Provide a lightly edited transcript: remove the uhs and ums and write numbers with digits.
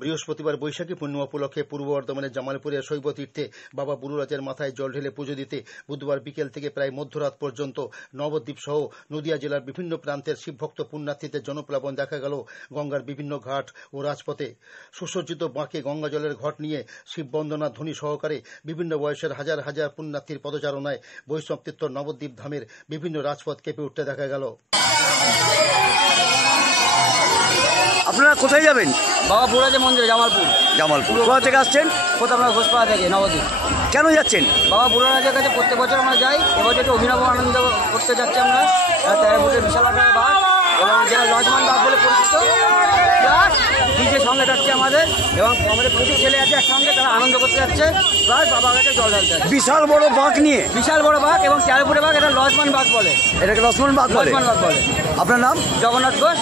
বৃহস্পতিবার বৈশাখী পূর্ণিমা উপলক্ষে পূর্ব বর্ধমানের জামালপুরের শৈবতীর্থে বাবা বুড়োরাজের মাথায় জল ঢেলে পুজো দিতে বুধবার বিকেল থেকে প্রায় মধ্যরাত পর্যন্ত নবদ্বীপ সহ নদিয়া জেলার বিভিন্ন প্রান্তের শিবভক্ত পুণ্যার্থীদের জনপ্লাবন দেখা গেল গঙ্গার বিভিন্ন ঘাট ও রাজপথে। সুসজ্জিত বাঁকে গঙ্গা জলের ঘট নিয়ে শিব বন্দনার ধ্বনি সহকারে বিভিন্ন বয়সের হাজার হাজার পুণ্যার্থীর পদচারণায় বৈষ্ণব তীর্থ নবদ্বীপ ধামের বিভিন্ন রাজপথ কেঁপে উঠতে দেখা গেল। আপনারা কোথায় যাবেন? বাবা বুড়াজের মন্দিরে, জামালপুর। জামালপুর কোথা থেকে আসছেন? আমরা ঘোষপাড়া থেকে নবদ্বীপ। কেন যাচ্ছেন? বাবা বুড়ারাজের কাছে প্রত্যেক বছর আমরা যাই। এবছর একটু অভিনব আনন্দ করতে যাচ্ছি আমরা। 13 ফুটের বিশাল আকারের বাঘ এবং যেটা লজমান বাঘ বলে পরিচিত, প্লাস ডিজে সঙ্গে যাচ্ছে আমাদের এবং আমাদের প্রচুর ছেলে আছে একসঙ্গে, তারা আনন্দ করতে যাচ্ছে, প্লাস বাবার কাছে জল ঢালতে যাচ্ছে। বিশাল বড় বাঘ নিয়ে, বিশাল বড় বাঘ এবং 13 ফুটের বাঘ, এটা লজমান বাঘ বলে। এটাকে লক্ষ্মণ বাঘ বলে। লজমান বাঘ বলে। আপনার নাম? জগন্নাথ ঘোষ।